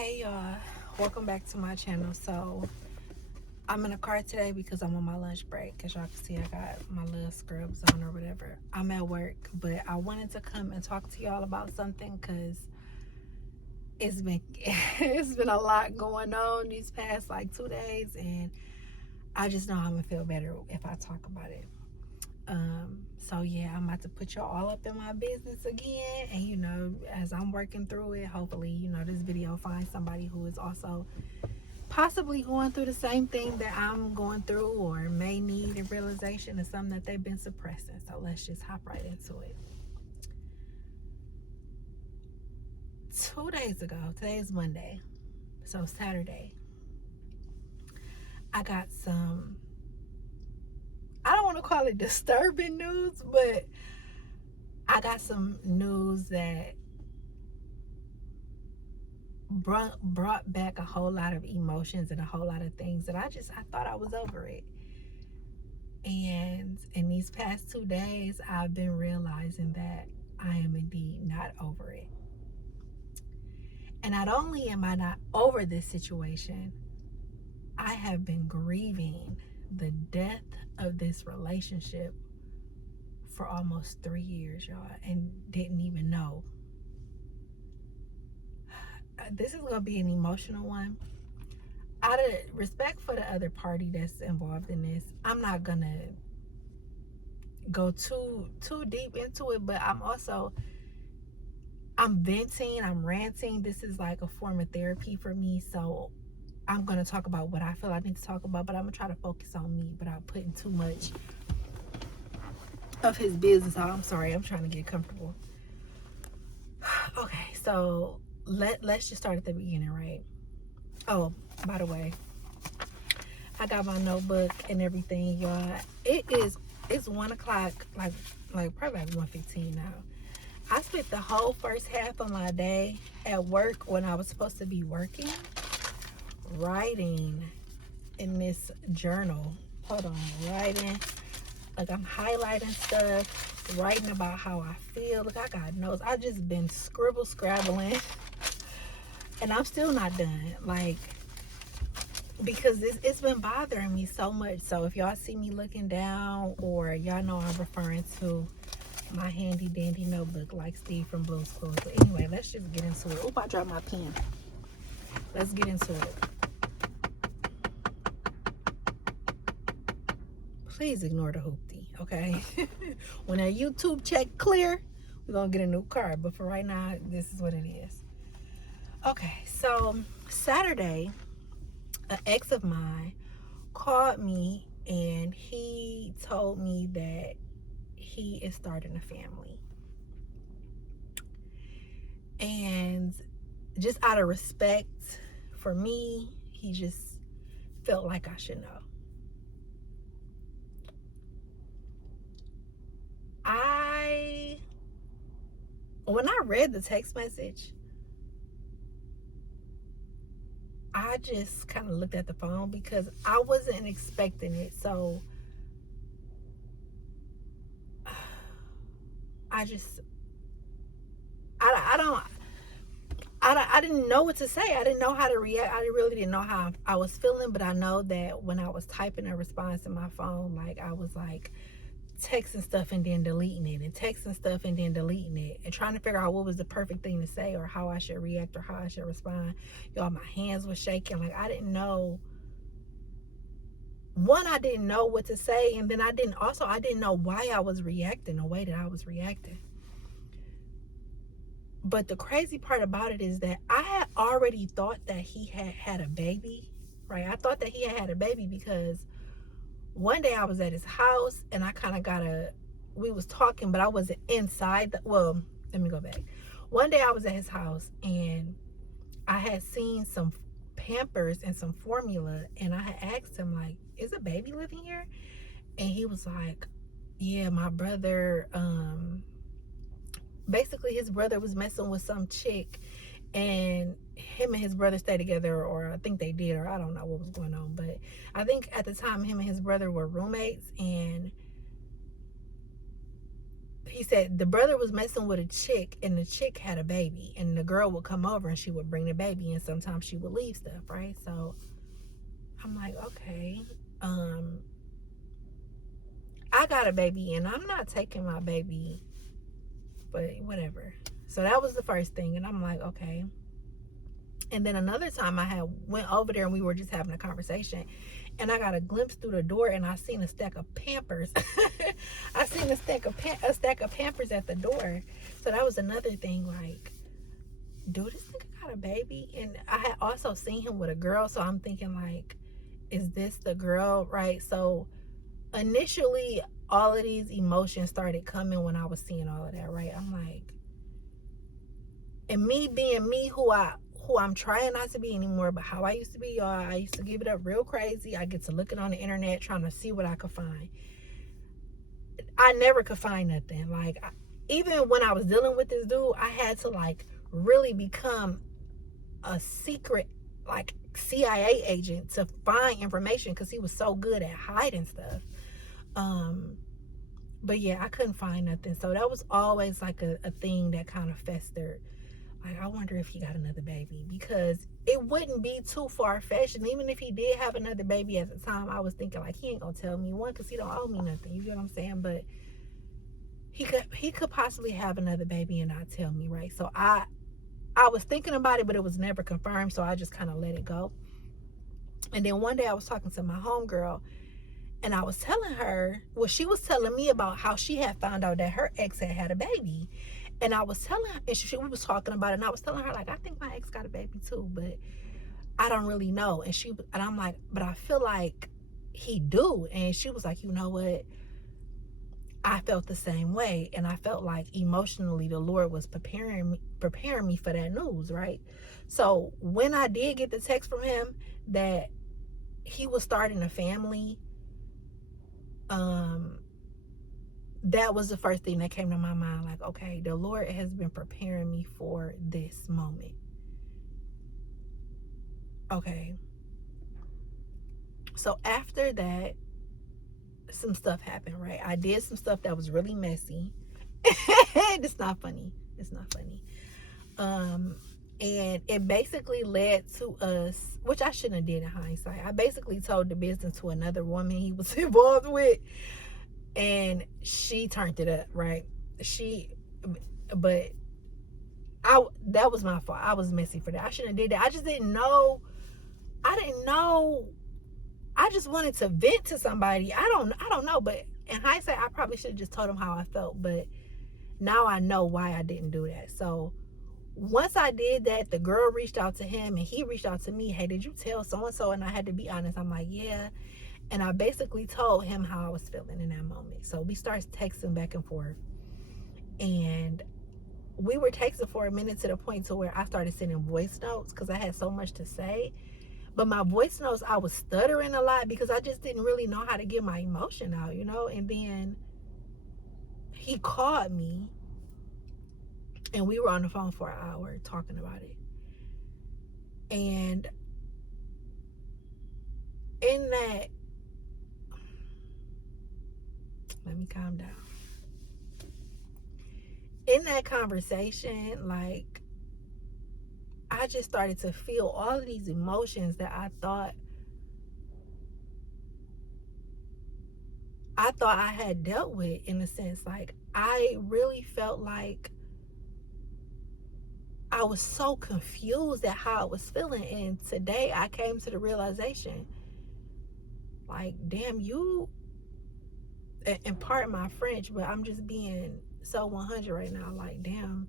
Hey y'all, welcome back to my channel. So I'm in a car today because I'm on my lunch break. As y'all can see, I got my little scrubs on or whatever. I'm at work, but I wanted to come and talk to y'all about something because it's been it's been a lot going on these past like 2 days, and I just know I'm gonna feel better if I talk about it. So yeah, I'm about to put y'all all up in my business again, and as I'm working through it, hopefully this video finds somebody who is also possibly going through the same thing that I'm going through, or may need a realization of something that they've been suppressing. So let's just hop right into it. 2 days ago, today is Monday, so Saturday, I got some, I don't want to call it disturbing news, but I got some news that brought back a whole lot of emotions and a whole lot of things that I thought I was over it. And in these past 2 days, I've been realizing that I am indeed not over it. And not only am I not over this situation, I have been grieving the death of this relationship for almost 3 years, y'all, and didn't even know. This is going to be an emotional one. Out of respect for the other party that's involved in this, I'm not going to go too deep into it, but I'm venting, I'm ranting. This is like a form of therapy for me. So I'm going to talk about what I feel I need to talk about, but I'm going to try to focus on me without putting too much of his business out. I'm sorry, I'm trying to get comfortable. Okay, so let's just start at the beginning, right? Oh, by the way, I got my notebook and everything, y'all. It's 1 o'clock, like probably like 1:15 now. I spent the whole first half of my day at work when I was supposed to be working, writing in this journal. Hold on, writing. Like, I'm highlighting stuff, writing about how I feel. Look, I got notes. I just been scrabbling, and I'm still not done. Like, because it's been bothering me so much. So if y'all see me looking down, or y'all know I'm referring to my handy dandy notebook like Steve from Blue's Clues. But anyway, let's just get into it. Oop, I dropped my pen. Let's get into it. Please ignore the hoopty, okay? When that YouTube check clear, we're gonna get a new car. But for right now, this is what it is. Okay, so Saturday, an ex of mine called me and he told me that he is starting a family. And just out of respect for me, he just felt like I should know. When I read the text message, I just kind of looked at the phone because I wasn't expecting it. So I just, I didn't know what to say. I didn't know how to react. I really didn't know how I was feeling, but I know that when I was typing a response in my phone, like, I was like texting stuff and then deleting it, and texting stuff and then deleting it, and trying to figure out what was the perfect thing to say, or how I should react, or how I should respond. Y'all, my hands were shaking. Like, I didn't know. One, I didn't know what to say, and then I didn't know why I was reacting the way that I was reacting. But the crazy part about it is that I had already thought that he had a baby, right? I thought that he had a baby because one day I was at his house and I kind of we was talking, but I wasn't inside. Well, let me go back. One day I was at his house and I had seen some Pampers and some formula, and I had asked him, like, is a baby living here? And he was like, yeah, my brother, basically his brother was messing with some chick, and him and his brother stayed together, or I think they did, or I don't know what was going on, but I think at the time him and his brother were roommates, and he said the brother was messing with a chick and the chick had a baby, and the girl would come over and she would bring the baby, and sometimes she would leave stuff, right? So I'm like, okay, I got a baby and I'm not taking my baby, but whatever. So that was the first thing, and I'm like, okay. And then another time I had went over there and we were just having a conversation, and I got a glimpse through the door and I seen a stack of Pampers. I seen a stack of Pampers at the door. So that was another thing, like, dude, this nigga got a baby. And I had also seen him with a girl, so I'm thinking, like, is this the girl, right? So initially all of these emotions started coming when I was seeing all of that, right? I'm like, and me being me, who I'm trying not to be anymore, but how I used to be, y'all, I used to give it up real crazy. I get to looking on the internet trying to see what I could find. I never could find nothing. Like, even when I was dealing with this dude, I had to, like, really become a secret, like, CIA agent to find information, because he was so good at hiding stuff. But yeah, I couldn't find nothing. So that was always like a thing that kind of festered. Like, I wonder if he got another baby, because it wouldn't be too far-fetched. And even if he did have another baby at the time, I was thinking, like, he ain't gonna tell me, one, because he don't owe me nothing, you get what I'm saying? But he could possibly have another baby and not tell me, right? So I was thinking about it, but it was never confirmed, so I just kind of let it go. And then one day I was talking to my homegirl, and I was telling her, well, she was telling me about how she had found out that her ex had a baby. And I was telling her, and we was talking about it, and I was telling her, like, I think my ex got a baby too, but I don't really know. And I'm like, but I feel like he do. And she was like, you know what? I felt the same way, and I felt like emotionally the Lord was preparing me for that news, right? So when I did get the text from him that he was starting a family, that was the first thing that came to my mind. Like, okay, the Lord has been preparing me for this moment. Okay. So after that, some stuff happened, right? I did some stuff that was really messy. It's not funny. And it basically led to us, which I shouldn't have did in hindsight. I basically told the business to another woman he was involved with, and she turned it up, right? But that was my fault. I was messy for that. I shouldn't have did that. I didn't know. I just wanted to vent to somebody. I don't know, but in hindsight, I probably should have just told him how I felt. But now I know why I didn't do that. So once I did that, the girl reached out to him and he reached out to me. Hey, did you tell so-and-so? And I had to be honest. I'm like, yeah. And I basically told him how I was feeling in that moment. So we started texting back and forth. And we were texting for a minute, to the point to where I started sending voice notes because I had so much to say. But my voice notes, I was stuttering a lot because I just didn't really know how to get my emotion out, you know? And then he called me and we were on the phone for an hour talking about it. And in that, let me calm down. In that conversation, like, I just started to feel all of these emotions that I thought I had dealt with, in a sense. Like, I really felt like I was so confused at how I was feeling. And today I came to the realization, like, damn, you, and pardon my French, but I'm just being so 100 right now. Like, damn,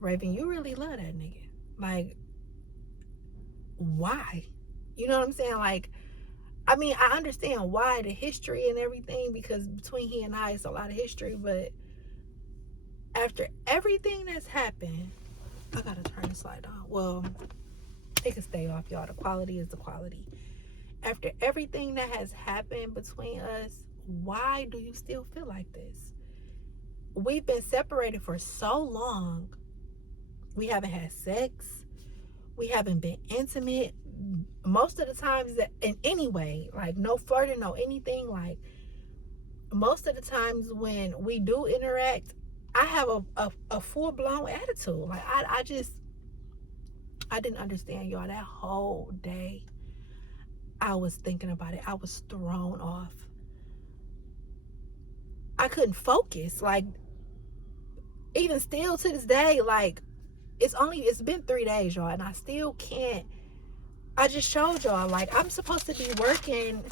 Raven, you really love that nigga. Like, why? You know what I'm saying? Like, I mean, I understand why, the history and everything, because between he and I, it's a lot of history. But after everything that's happened, I gotta turn this light on. Well, it can stay off, y'all. The quality is the quality. After everything that has happened between us, why do you still feel like this? We've been separated for so long. We haven't had sex. We haven't been intimate most of the times, that in any way, like no flirting, no anything. Like, most of the times when we do interact, I have a full-blown attitude. Like I didn't understand, y'all. That whole day I was thinking about it. I was thrown off. I couldn't focus. Like, even still to this day, like, it's been 3 days, y'all, and I still can't. I just showed y'all, like, I'm supposed to be working,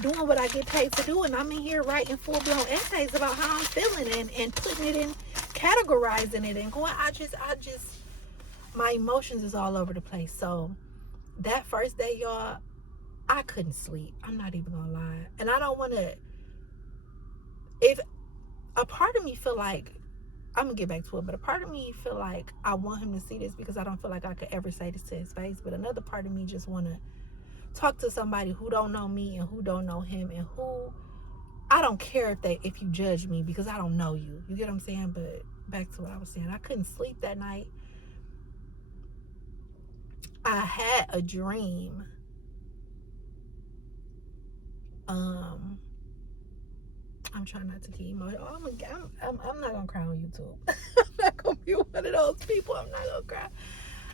doing what I get paid to do, and I'm in here writing full-blown essays about how I'm feeling and putting it in, categorizing it and going, I just, my emotions is all over the place. So that first day, y'all, I couldn't sleep. I'm not even gonna lie. And I don't want to, if a part of me feel like, I'm gonna get back to it, but a part of me feel like I want him to see this because I don't feel like I could ever say this to his face. But another part of me just want to talk to somebody who don't know me and who don't know him, and who, I don't care if you judge me because I don't know you. You get what I'm saying? But back to what I was saying, I couldn't sleep that night. I had a dream. I'm trying not to get emotional. I'm not gonna cry on YouTube. I'm not gonna be one of those people. I'm not gonna cry.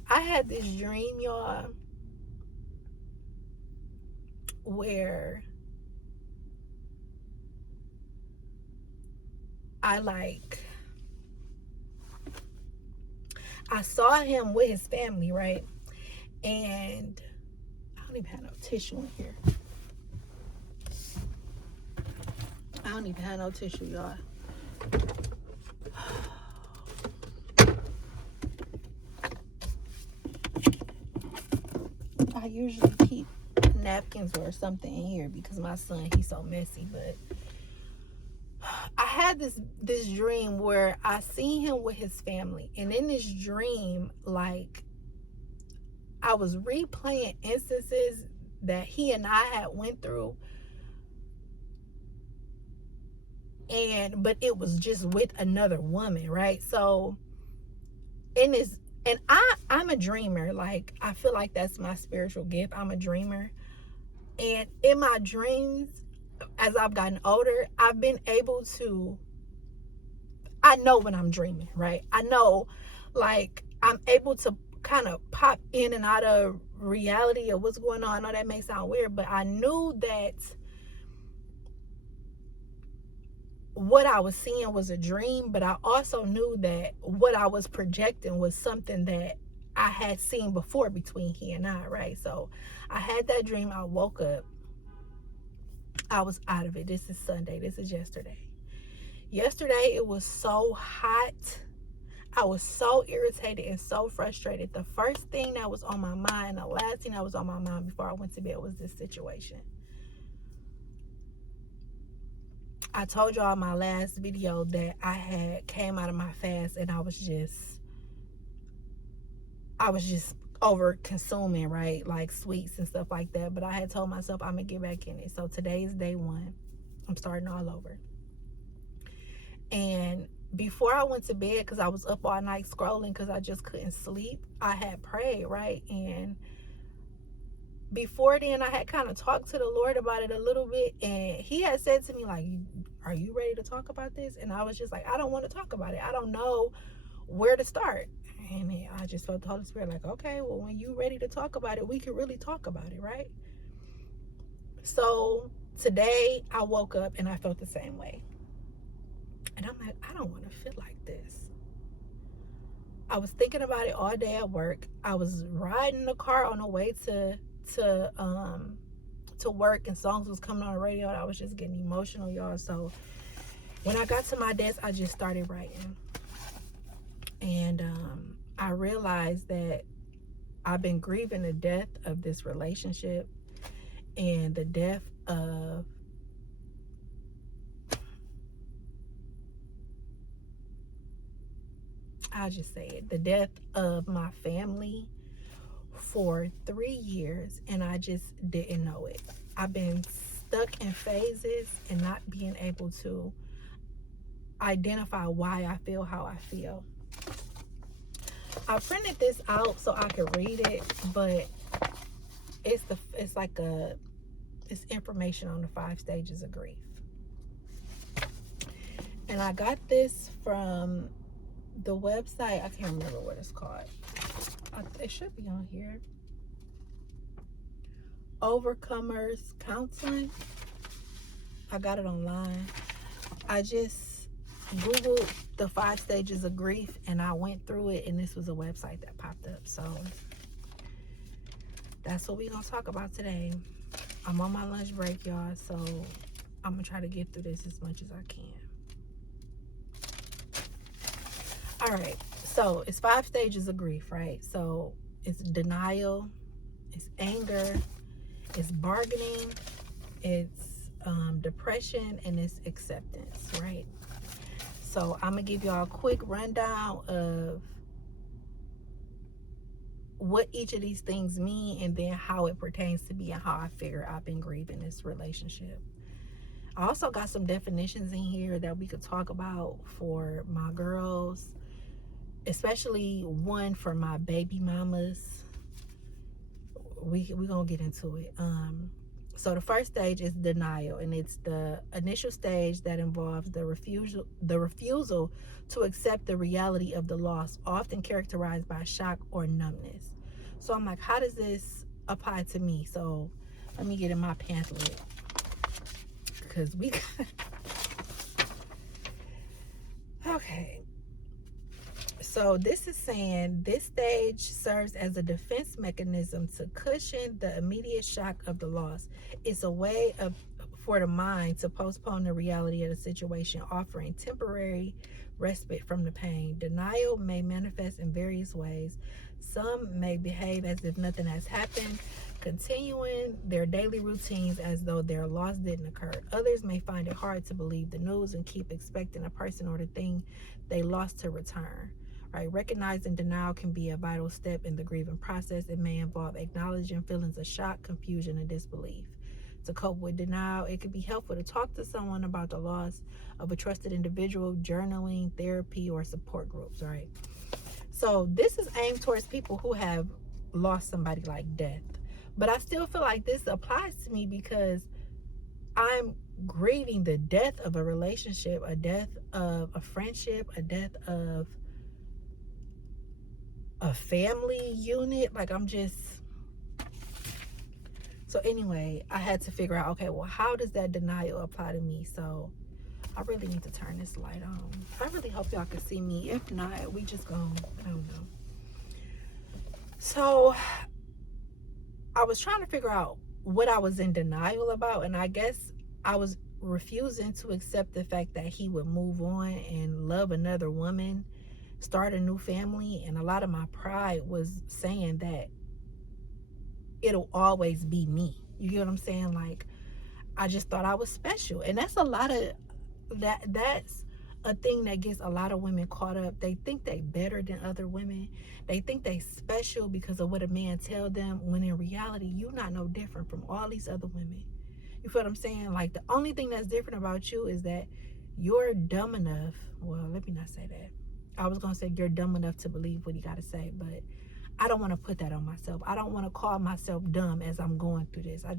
I had this dream, y'all, where I saw him with his family, right? And I don't even have no tissue in here. I don't even have no tissue, y'all. I usually keep napkins or something in here because my son, he's so messy. But I had this dream where I seen him with his family, and in this dream, like, I was replaying instances that he and I had went through, but it was just with another woman, right? So in this, and I'm a dreamer. Like, I feel like that's my spiritual gift. I'm a dreamer. And in my dreams, as I've gotten older, I've been able to, I know when I'm dreaming, right? I know, like, I'm able to kind of pop in and out of reality of what's going on. I know that may sound weird, but I knew that what I was seeing was a dream, but I also knew that what I was projecting was something that I had seen before between he and I, right? So I had that dream. I woke up. I was out of it. This is Sunday. This is yesterday. Yesterday, it was so hot. I was so irritated and so frustrated. The first thing that was on my mind, the last thing that was on my mind before I went to bed was this situation. I told y'all in my last video that I had came out of my fast and I was just over consuming, right? Like sweets and stuff like that. But I had told myself I'm gonna get back in it. So today is day 1. I'm starting all over. And before I went to bed, because I was up all night scrolling because I just couldn't sleep, I had prayed, right? And before then, I had kind of talked to the Lord about it a little bit, and he had said to me, like, are you ready to talk about this? And I was just like, I don't want to talk about it. I don't know where to start. And then I just felt the Holy Spirit like, okay, well, when you're ready to talk about it, we can really talk about it, right? So today I woke up and I felt the same way. And I'm like, I don't want to feel like this. I was thinking about it all day at work. I was riding the car on the way to work, and songs was coming on the radio, and I was just getting emotional, y'all. So when I got to my desk, I just started writing. And I realized that I've been grieving the death of this relationship and the death of I'll just say it, the death of my family for 3 years, and I just didn't know it. I've been stuck in phases and not being able to identify why I feel how I feel. I printed this out so I could read it, but it's information on the 5 stages of grief. And I got this from the website. I can't remember what it's called. It should be on here. Overcomers Counseling. I got it online. I just Googled the 5 stages of grief and I went through it, and this was a website that popped up. So that's what we're going to talk about today. I'm on my lunch break, y'all, so I'm going to try to get through this as much as I can. All right, so it's 5 stages of grief, right? So it's denial, it's anger, it's bargaining, it's depression, and it's acceptance, right? So I'm gonna give y'all a quick rundown of what each of these things mean, and then how it pertains to me and how I figure I've been grieving this relationship. I also got some definitions in here that we could talk about for my girls, especially one for my baby mamas. We gonna get into it. So the first stage is denial, and it's the initial stage that involves the refusal to accept the reality of the loss, often characterized by shock or numbness. So I'm like, how does this apply to me? So let me get in my pamphlet, because we okay. So this is saying this stage serves as a defense mechanism to cushion the immediate shock of the loss. It's a way for the mind to postpone the reality of the situation, offering temporary respite from the pain. Denial may manifest in various ways. Some may behave as if nothing has happened, continuing their daily routines as though their loss didn't occur. Others may find it hard to believe the news and keep expecting a person or the thing they lost to return. Right, recognizing denial can be a vital step in the grieving process. It may involve acknowledging feelings of shock, confusion, and disbelief. To cope with denial, it can be helpful to talk to someone about the loss of a trusted individual, journaling, therapy, or support groups, right? So this is aimed towards people who have lost somebody like death. But I still feel like this applies to me because I'm grieving the death of a relationship, a death of a friendship, a death of a family unit. Like, I'm just, so anyway, I had to figure out, okay, well, how does that denial apply to me? So I really need to turn this light on. I really hope y'all can see me. If not, we just go, I don't know. So I was trying to figure out what I was in denial about, and I guess I was refusing to accept the fact that he would move on and love another woman, start a new family. And a lot of my pride was saying that it'll always be me. You get what I'm saying? Like, I just thought I was special. And that's a lot of that's a thing that gets a lot of women caught up. They think they better than other women. They think they special because of what a man tell them, when in reality you're not no different from all these other women. You feel what I'm saying? Like, the only thing that's different about you is that you're dumb enough. Well, let me not say that. I was gonna say you're dumb enough to believe what he gotta say, but I don't want to put that on myself. I don't want to call myself dumb as I'm going through this. I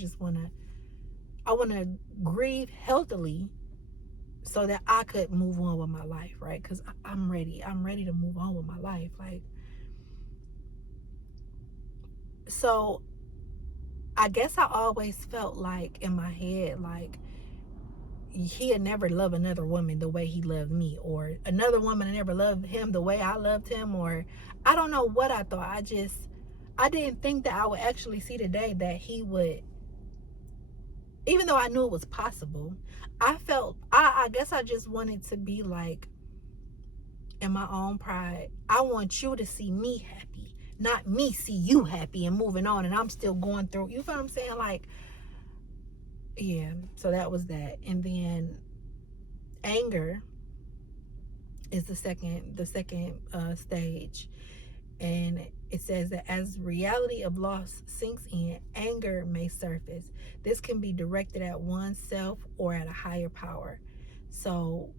want to grieve healthily so that I could move on with my life, right? Because I'm ready. I'm ready to move on with my life. Like, so I guess I always felt like in my head, like, he'd never love another woman the way he loved me, or another woman had never loved him the way I loved him, or I don't know what I thought. I didn't think that I would actually see the day that he would, even though I knew it was possible. I guess I just wanted to be like, in my own pride, I want you to see me happy, not me see you happy and moving on, and I'm still going through. You feel what I'm saying? Like, yeah. So that was that. And then anger is the second stage. And it says that as reality of loss sinks in, anger may surface. This can be directed at oneself or at a higher power. So,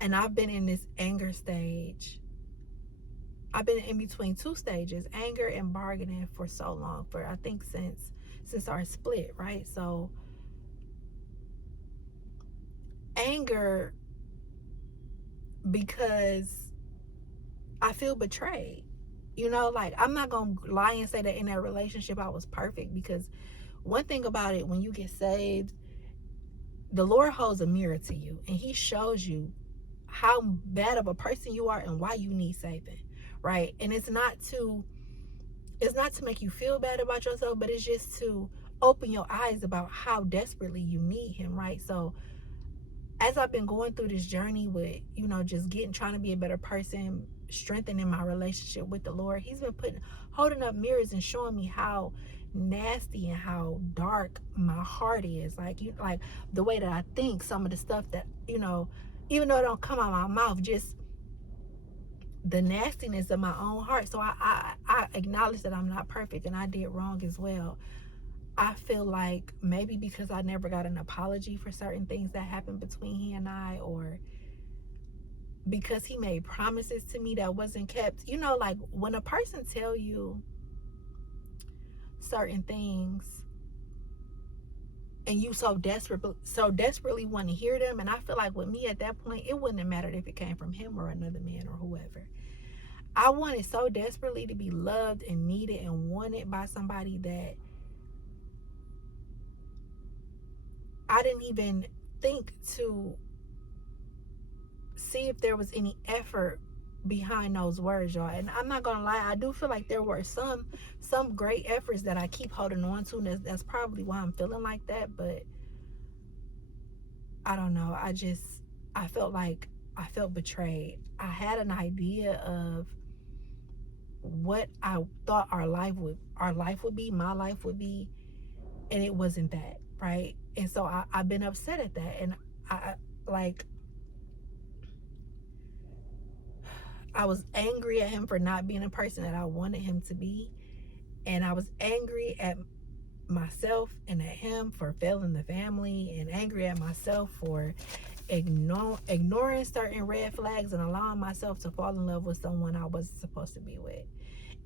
and I've been in this anger stage. I've been in between 2 stages, anger and bargaining, for so long, for I think since our split, right? So anger because I feel betrayed. You know, like, I'm not gonna lie and say that in that relationship I was perfect, because one thing about it, when you get saved, the Lord holds a mirror to you and he shows you how bad of a person you are and why you need saving, right? And it's not to make you feel bad about yourself, but it's just to open your eyes about how desperately you need him, right? So as I've been going through this journey with, just trying to be a better person, strengthening my relationship with the Lord, he's been holding up mirrors and showing me how nasty and how dark my heart is. Like the way that I think, some of the stuff that, even though it don't come out of my mouth, just the nastiness of my own heart. So I acknowledge that I'm not perfect and I did wrong as well. I feel like maybe because I never got an apology for certain things that happened between he and I, or because he made promises to me that wasn't kept. Like when a person tell you certain things and you so desperately want to hear them, and I feel like with me at that point, it wouldn't have mattered if it came from him or another man or whoever. I wanted so desperately to be loved and needed and wanted by somebody that I didn't even think to see if there was any effort behind those words, y'all. And I'm not gonna lie, I do feel like there were some great efforts that I keep holding on to, and that's probably why I'm feeling like that. But I don't know, I felt like I felt betrayed. I had an idea of what I thought our life would be, my life would be, and it wasn't that, right? And so I've been upset at that, and like I was angry at him for not being a person that I wanted him to be, and I was angry at myself and at him for failing the family, and angry at myself for ignoring certain red flags and allowing myself to fall in love with someone I wasn't supposed to be with.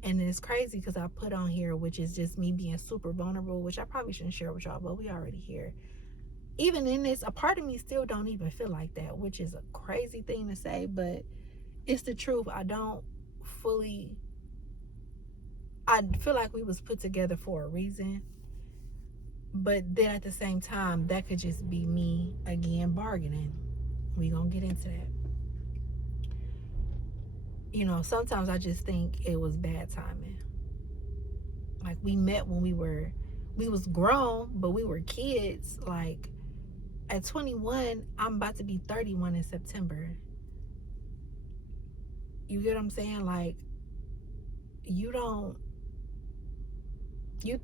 And it's crazy because I put on here, which is just me being super vulnerable, which I probably shouldn't share with y'all, but we already here. Even in this, a part of me still don't even feel like that, which is a crazy thing to say, but it's the truth. I feel like we was put together for a reason, but then at the same time, that could just be me again bargaining. We gonna get into that. Sometimes I just think it was bad timing. Like, we met when we was grown, but we were kids. Like, at 21, I'm about to be 31 in September. You get what I'm saying? Like, you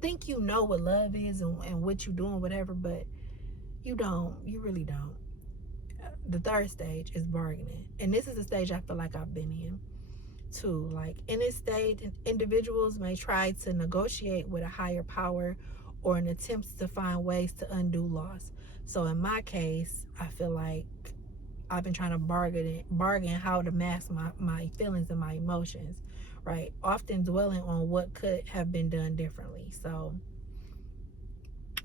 think you know what love is and what you're doing, whatever, but you don't. You really don't. The third stage is bargaining. And this is the stage I feel like I've been in too. Like, in this stage, individuals may try to negotiate with a higher power or an attempt to find ways to undo loss. So in my case, I feel like I've been trying to bargain how to mask my feelings and my emotions, right? Often dwelling on what could have been done differently. So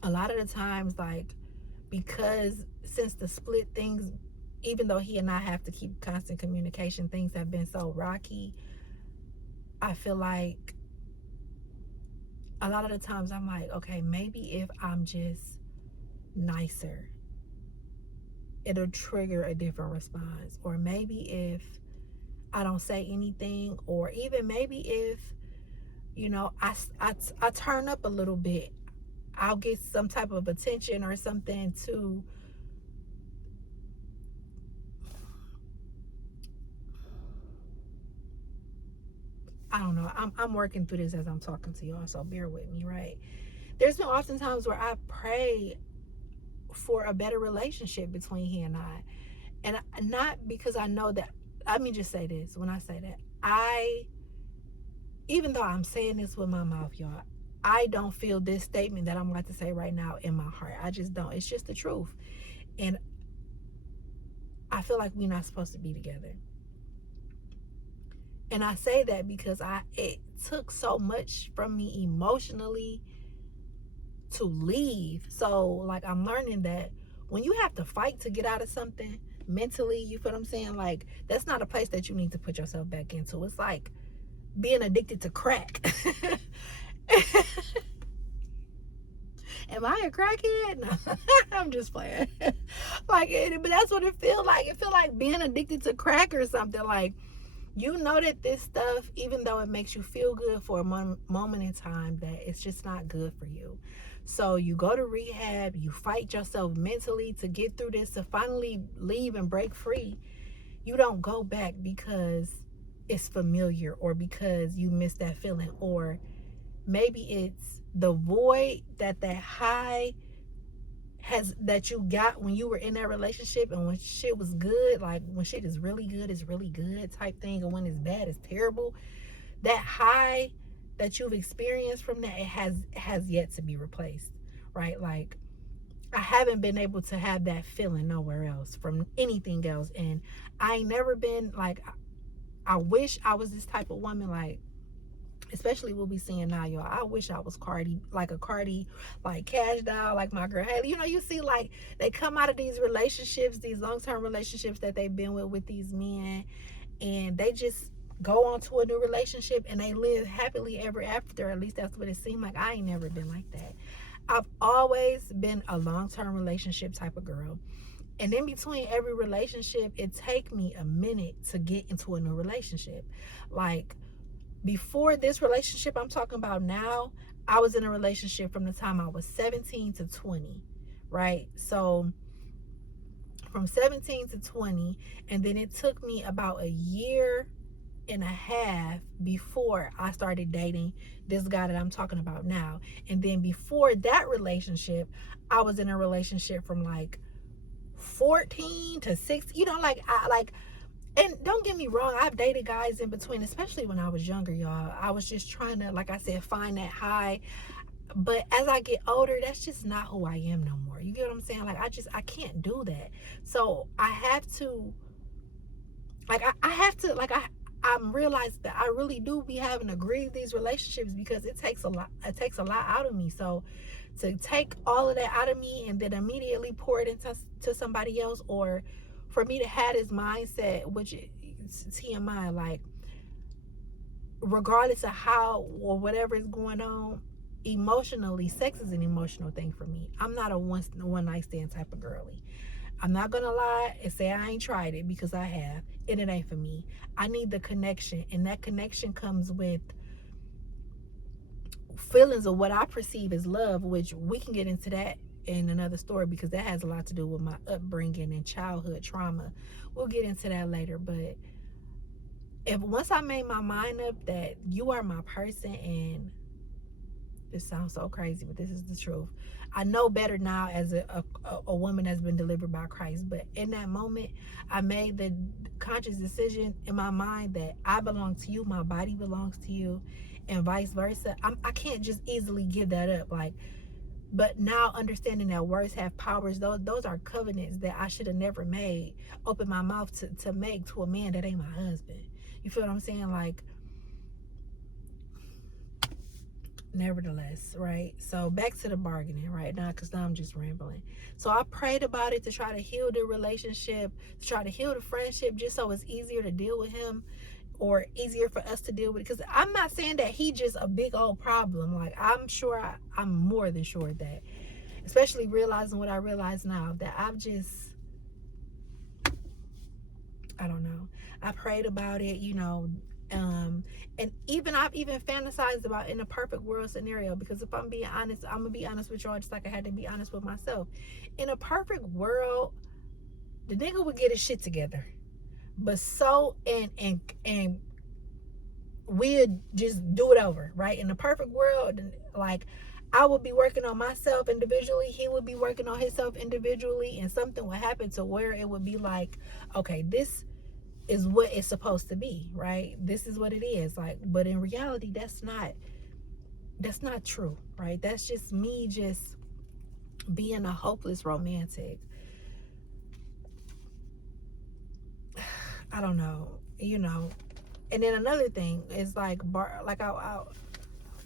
a lot of the times, like, because since the split, things, even though he and I have to keep constant communication, things have been so rocky. I feel like a lot of the times I'm like, okay, maybe if I'm just nicer, it'll trigger a different response. Or maybe if I don't say anything, or even maybe if, I turn up a little bit, I'll get some type of attention or something to I don't know. I'm working through this as I'm talking to y'all, so bear with me, right? There's been often times where I pray for a better relationship between he and I. And not because I know that, let me just say this. When I say that, even though I'm saying this with my mouth, y'all, I don't feel this statement that I'm about to say right now in my heart. I just don't. It's just the truth. And I feel like we're not supposed to be together. And I say that because it took so much from me emotionally to leave. So, like, I'm learning that when you have to fight to get out of something mentally, you feel what I'm saying? Like, that's not a place that you need to put yourself back into. It's like being addicted to crack. Am I a crackhead? No, I'm just playing. Like, but that's what it feels like. It feels like being addicted to crack or something. Like, you know that this stuff, even though it makes you feel good for a moment in time, that it's just not good for you. So you go to rehab, you fight yourself mentally to get through this, to finally leave and break free. You don't go back because it's familiar or because you miss that feeling, or maybe it's the void that high has that you got when you were in that relationship, and when shit was good, like when shit is really good, it's really good type thing, and when it's bad, it's terrible. That high that you've experienced from that, it has yet to be replaced, right? Like, I haven't been able to have that feeling nowhere else from anything else. And I ain't never been like, I wish I was this type of woman, like, especially what we seeing now, y'all. I wish I was Cardi, like a Cardi, like Cash Doll, like my girl Haley. You know, you see, like, they come out of these relationships, these long-term relationships that they've been with these men, and they just go on to a new relationship and they live happily ever after. At least that's what it seemed like. I ain't never been like that. I've always been a long-term relationship type of girl. And in between every relationship, it take me a minute to get into a new relationship. Like, before this relationship I'm talking about now, I was in a relationship from the time I was 17 to 20, right? So from 17 to 20, and then it took me about a year and a half before I started dating this guy that I'm talking about now. And then before that relationship, I was in a relationship from like 14 to 16, you know, like and don't get me wrong, I've dated guys in between, especially when I was younger, y'all. I was just trying to, like I said, find that high. But as I get older, that's just not who I am no more. You get what I'm saying? Like, I can't do that. So I have to, like, I have to, like, I'm realized that I really do be having to grieve these relationships, because it takes a lot out of me. So to take all of that out of me and then immediately pour it into somebody else, or for me to have this mindset, which is TMI, like, regardless of how or whatever is going on emotionally, sex is an emotional thing for me. I'm not a one night stand type of girly. I'm not gonna lie and say I ain't tried it, because I have, and it ain't for me. I need the connection, and that connection comes with feelings of what I perceive as love, which we can get into that in another story, because that has a lot to do with my upbringing and childhood trauma. We'll get into that later. But if once I made my mind up that you are my person, and this sounds so crazy, but this is the truth. I know better now as a woman that's been delivered by Christ. But in that moment, I made the conscious decision in my mind that I belong to you, my body belongs to you, and vice versa. I can't just easily give that up. Like, but now understanding that words have powers, those are covenants that I should have never made, open my mouth to make to a man that ain't my husband. You feel what I'm saying? Like, nevertheless, right? So back to the bargaining right now, because now I'm just rambling. So I prayed about it to try to heal the relationship, to try to heal the friendship, just so it's easier to deal with him, or easier for us to deal with. Because I'm not saying that he just a big old problem. Like, I'm sure, I'm more than sure that, especially realizing what I realize now, that I've just, I don't know. I prayed about it, you know, and I've even fantasized about in a perfect world scenario, because if I'm being honest, I'm gonna be honest with y'all, just like I had to be honest with myself. In a perfect world, the nigga would get his shit together, but so and we'd just do it over, right? In a perfect world, like, I would be working on myself individually, he would be working on himself individually, and something would happen to where it would be like, okay, this is what it's supposed to be, right? This is what it is. Like, but in reality, that's not true, right? That's just me just being a hopeless romantic. I don't know, you know. And then another thing is like, well,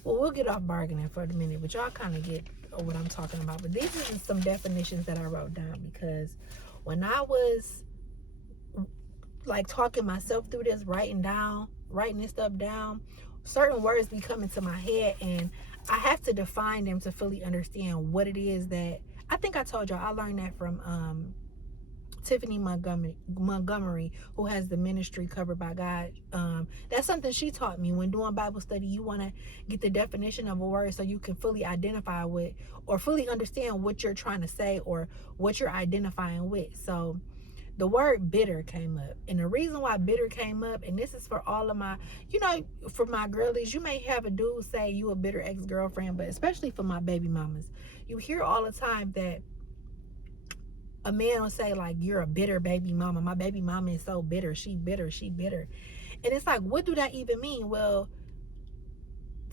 we'll get off bargaining for a minute, but y'all kind of get what I'm talking about. But these are some definitions that I wrote down, because when I was like talking myself through this, writing this stuff down, certain words be coming to my head, and I have to define them to fully understand what it is that I think I told y'all. I learned that from Tiffany Montgomery, who has the ministry Covered by God. That's something she taught me. When doing Bible study, you want to get the definition of a word so you can fully identify with, or fully understand what you're trying to say or what you're identifying with. So the word bitter came up. And the reason why bitter came up, and this is for all of my, for my girlies, you may have a dude say you a bitter ex-girlfriend, but especially for my baby mamas, you hear all the time that a man will say, like, you're a bitter baby mama. My baby mama is so bitter. She bitter. She bitter. And it's like, what do that even mean? Well,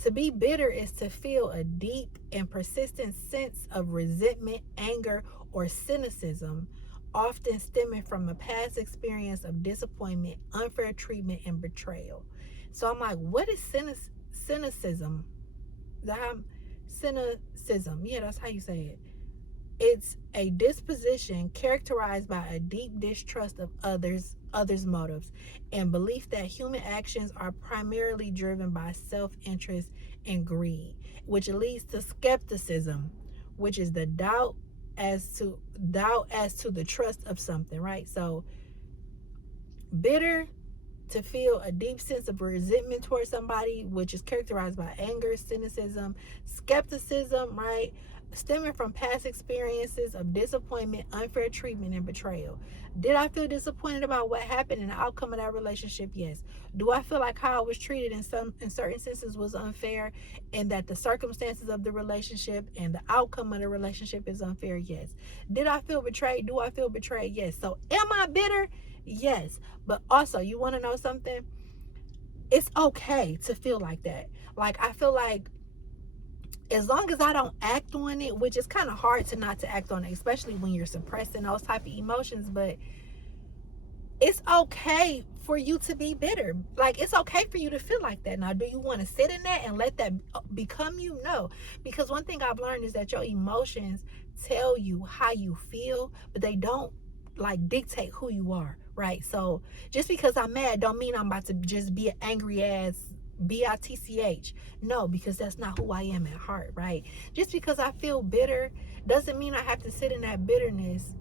to be bitter is to feel a deep and persistent sense of resentment, anger, or cynicism, often stemming from a past experience of disappointment, unfair treatment, and betrayal. So I'm like, what is cynicism? Cynicism. Yeah, that's how you say it. It's a disposition characterized by a deep distrust of others' motives, and belief that human actions are primarily driven by self-interest and greed, which leads to skepticism, which is the doubt as to the trust of something, right? So bitter, to feel a deep sense of resentment towards somebody, which is characterized by anger, cynicism, skepticism, right? Stemming from past experiences of disappointment, unfair treatment, and betrayal. Did I feel disappointed about what happened and the outcome of that relationship? Yes. Do I feel like how I was treated in certain instances was unfair, and that the circumstances of the relationship and the outcome of the relationship is unfair? Yes. Did I feel betrayed? Do I feel betrayed? Yes. So am I bitter? Yes. But also, you want to know something? It's okay to feel like that. Like, I feel like as long as I don't act on it, which is kind of hard to not to act on it, especially when you're suppressing those type of emotions, but it's okay for you to be bitter. Like, it's okay for you to feel like that. Now, do you want to sit in that and let that become you? No. Because one thing I've learned is that your emotions tell you how you feel, but they don't like dictate who you are, right? So just because I'm mad don't mean I'm about to just be an angry ass bitch. No, because that's not who I am at heart, right? Just because I feel bitter doesn't mean I have to sit in that bitterness.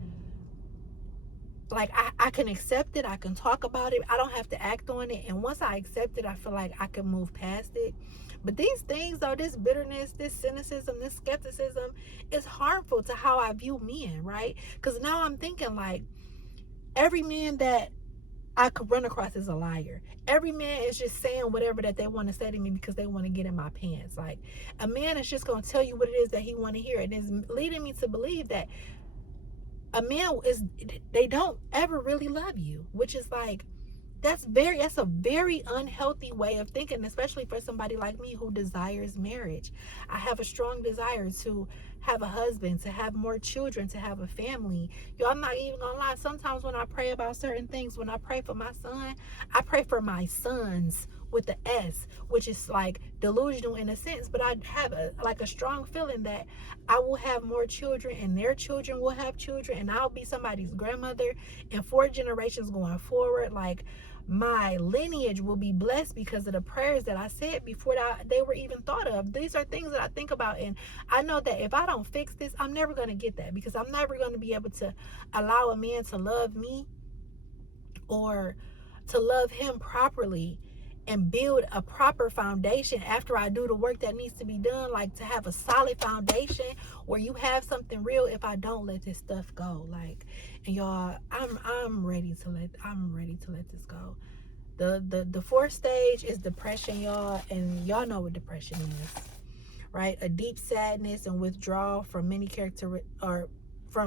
Like, I can accept it, I can talk about it, I don't have to act on it. And once I accept it, I feel like I can move past it. But these things, though, this bitterness, this cynicism, this skepticism, is harmful to how I view men, right? Because now I'm thinking, like, every man that I could run across is a liar. Every man is just saying whatever that they want to say to me because they want to get in my pants. Like, a man is just going to tell you what it is that he want to hear. And it's leading me to believe that a man they don't ever really love you, which is like, that's a very unhealthy way of thinking, especially for somebody like me who desires marriage. I have a strong desire to have a husband, to have more children, to have a family. Yo, I'm not even gonna lie. Sometimes when I pray about certain things, when I pray for my son, I pray for my sons with the S, which is like delusional in a sense, but I have a strong feeling that I will have more children and their children will have children, and I'll be somebody's grandmother, and 4 generations going forward. Like, my lineage will be blessed because of the prayers that I said before they were even thought of. These are things that I think about, and I know that if I don't fix this, I'm never going to get that, because I'm never going to be able to allow a man to love me or to love him properly and build a proper foundation after I do the work that needs to be done, like to have a solid foundation where you have something real, if I don't let this stuff go. Like, and y'all, I'm ready to let this go. The 4th stage is depression, y'all, and y'all know what depression is, right? A deep sadness and withdrawal from many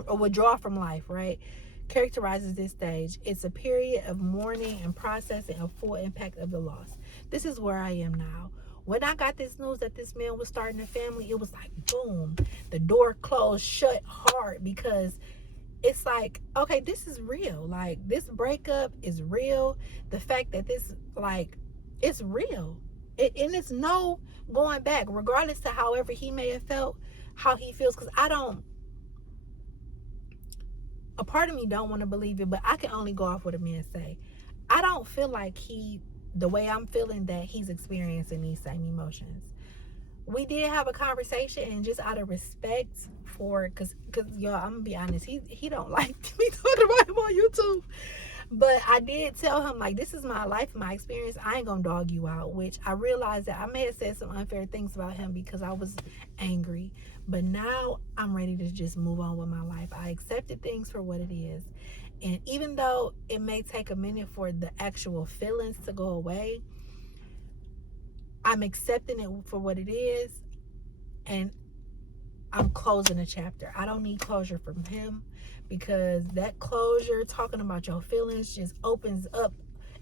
withdrawal from life, right? Characterizes this stage. It's a period of mourning and processing a full impact of the loss. This is where I am now. When I got this news that this man was starting a family, it was like, boom, the door closed shut hard, because it's like, okay, this is real. Like, this breakup is real. The fact that this, like, it's real. And it's no going back, regardless to however he may have felt. how he feels, because a part of me don't want to believe it, but I can only go off what a man say. I don't feel like the way I'm feeling, that he's experiencing these same emotions. We did have a conversation, and just out of respect for, because y'all, I'm gonna be honest, he don't like me talking about him on YouTube. But I did tell him, like, this is my life, my experience. I ain't gonna dog you out, which I realized that I may have said some unfair things about him because I was angry. But now I'm ready to just move on with my life. I accepted things for what it is. And even though it may take a minute for the actual feelings to go away, I'm accepting it for what it is. And I'm closing a chapter. I don't need closure from him, because that closure, talking about your feelings, just opens up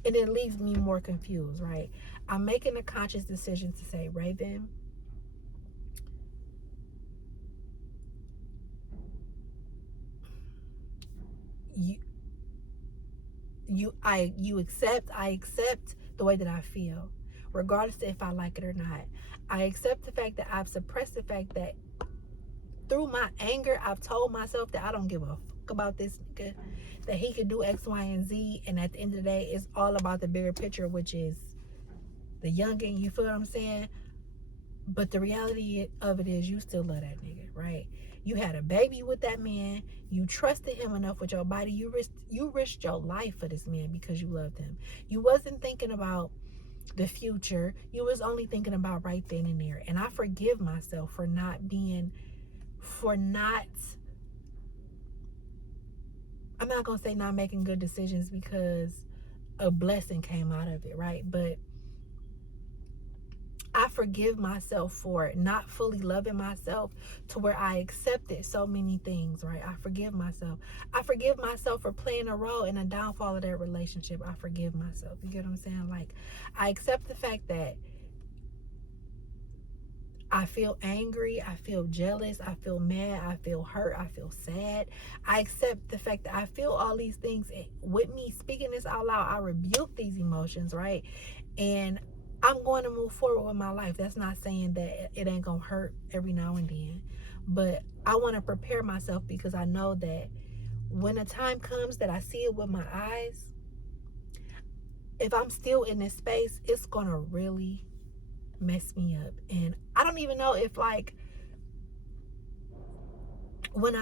and it leaves me more confused, right? I'm making a conscious decision to say, Raven, I accept the way that I feel, regardless if I like it or not. I accept the fact that I've suppressed the fact that through my anger, I've told myself that I don't give a fuck about this nigga, that he could do X, Y, and Z. And at the end of the day, it's all about the bigger picture, which is the youngin', you feel what I'm saying? But the reality of it is, you still love that nigga, right? You had a baby with that man. You trusted him enough with your body. You risked your life for this man because you loved him. You wasn't thinking about the future. You was only thinking about right then and there. And I forgive myself for not, I'm not gonna say not making good decisions, because a blessing came out of it, right? But I forgive myself for not fully loving myself to where I accepted so many things, right? I forgive myself. I forgive myself for playing a role in the downfall of that relationship. I forgive myself. You get what I'm saying? Like, I accept the fact that I feel angry, I feel jealous, I feel mad, I feel hurt, I feel sad. I accept the fact that I feel all these things. With me speaking this out loud, I rebuke these emotions, right? And I'm going to move forward with my life. That's not saying that it ain't gonna hurt every now and then, but I want to prepare myself, because I know that when the time comes that I see it with my eyes, if I'm still in this space, it's gonna really mess me up. And I don't even know if, like, when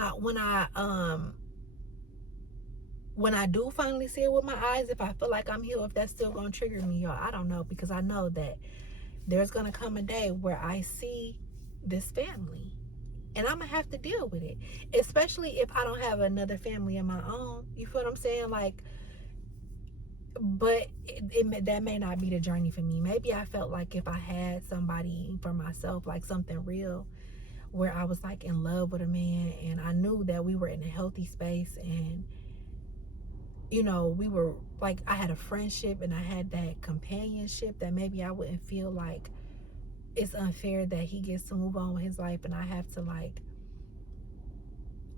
I do finally see it with my eyes, if I feel like I'm healed, if that's still gonna trigger me, y'all. I don't know, because I know that there's gonna come a day where I see this family, and I'm gonna have to deal with it, especially if I don't have another family of my own. You feel what I'm saying? Like, but that may not be the journey for me. Maybe I felt like if I had somebody for myself, like something real, where I was like in love with a man, and I knew that we were in a healthy space, and you know, we were like, I had a friendship and I had that companionship, that maybe I wouldn't feel like it's unfair that he gets to move on with his life and I have to like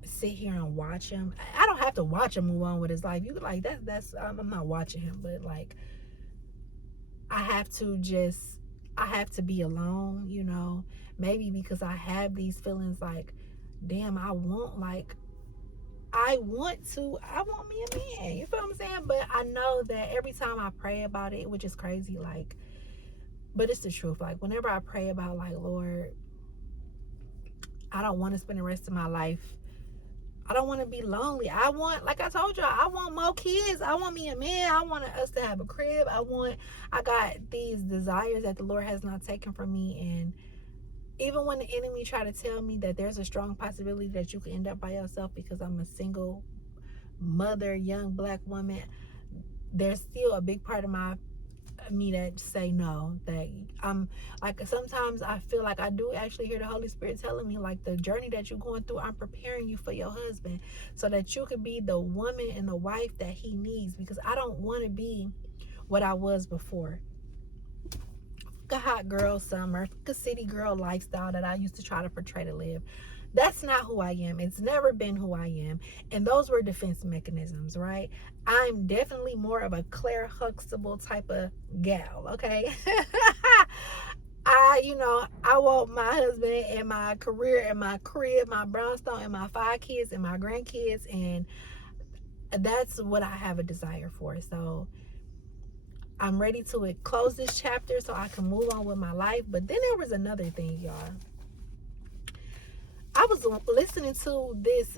sit here and watch him. I don't have to watch him move on with his life. You like, that's I'm not watching him, but like, I have to be alone, you know, maybe because I have these feelings like, damn, I want me a man. You feel what I'm saying? But I know that every time I pray about it, which is crazy, like, but it's the truth. Like, whenever I pray about, like, Lord, I don't want to spend the rest of my life, I don't want to be lonely. I want, like I told y'all, I want more kids. I want me a man. I want us to have a crib. I got these desires that the Lord has not taken from me. And even when the enemy try to tell me that there's a strong possibility that you can end up by yourself because I'm a single mother, young black woman, there's still a big part of me that say no. That I'm like, sometimes I feel like I do actually hear the Holy Spirit telling me, like, the journey that you're going through, I'm preparing you for your husband so that you could be the woman and the wife that he needs, because I don't want to be what I was before. A hot girl summer, a city girl lifestyle that I used to try to portray to live. That's not who I am. It's never been who I am. And those were defense mechanisms, right? I'm definitely more of a Claire Huxtable type of gal, okay? like, you know, I want my husband and my career and my crib, my brownstone and my 5 kids and my grandkids, and that's what I have a desire for. So I'm ready to close this chapter so I can move on with my life. But then there was another thing, y'all. I was listening to this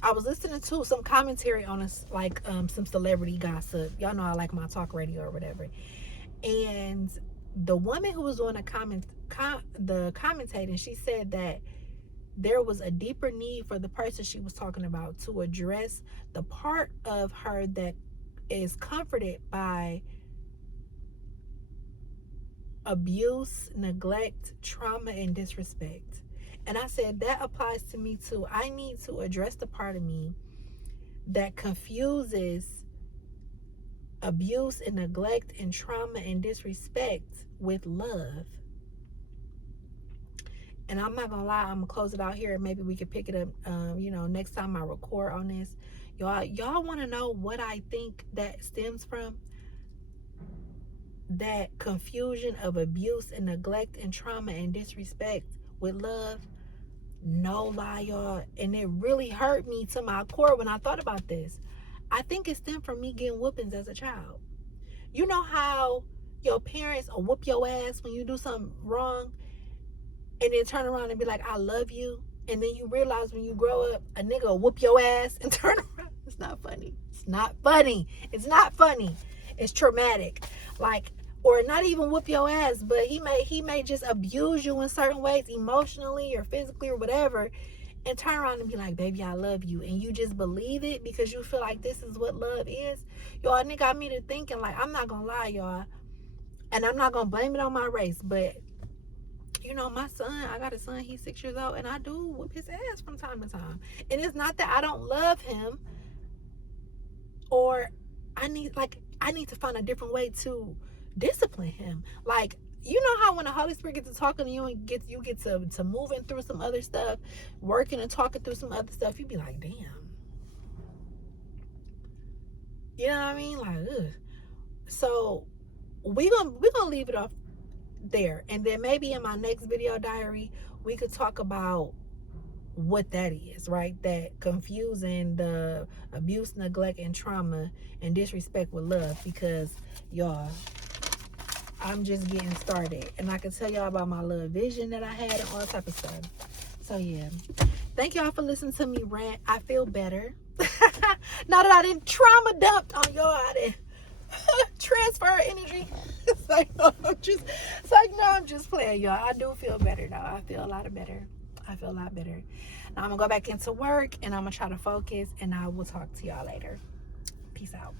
I was listening to some commentary on us, like some celebrity gossip. Y'all know I like my talk radio or whatever. And the woman who was doing the commentating, she said that there was a deeper need for the person she was talking about to address the part of her that is comforted by abuse, neglect, trauma, and disrespect. And I said, that applies to me too. I need to address the part of me that confuses abuse and neglect and trauma and disrespect with love. And I'm not gonna lie, I'm gonna close it out here, and maybe we could pick it up next time I record on this. Y'all want to know what I think that stems from? That confusion of abuse and neglect and trauma and disrespect with love? No lie, y'all. And it really hurt me to my core when I thought about this. I think it stemmed from me getting whoopings as a child. You know how your parents will whoop your ass when you do something wrong, and then turn around and be like, I love you. And then you realize when you grow up, a nigga will whoop your ass and turn around. It's not funny. It's not funny. It's not funny. It's traumatic. Like, or not even whoop your ass, but he may just abuse you in certain ways, emotionally or physically or whatever, and turn around and be like, baby, I love you. And you just believe it because you feel like this is what love is. Y'all, and it got me to thinking, like, I'm not gonna lie, y'all, and I'm not gonna blame it on my race, but you know, my son, I got a son, he's 6 years old, and I do whoop his ass from time to time. And it's not that I don't love him, or I need to find a different way to discipline him. Like, you know how when the Holy Spirit gets to talking to you and you get to moving through some other stuff, working and talking through some other stuff, you be like, damn. You know what I mean? Like, ugh. So we gonna leave it off there, and then maybe in my next video diary we could talk about what that is, right? That confusing the abuse, neglect, and trauma and disrespect with love. Because y'all, I'm just getting started, and I can tell y'all about my little vision that I had and all type of stuff. So yeah, thank y'all for listening to me rant. I feel better now that I didn't trauma dumped on y'all. I didn't transfer energy. It's like, no, I'm just playing, y'all. I do feel better though. I feel a lot better. Now I'm gonna go back into work, and I'm gonna try to focus, and I will talk to y'all later. Peace out.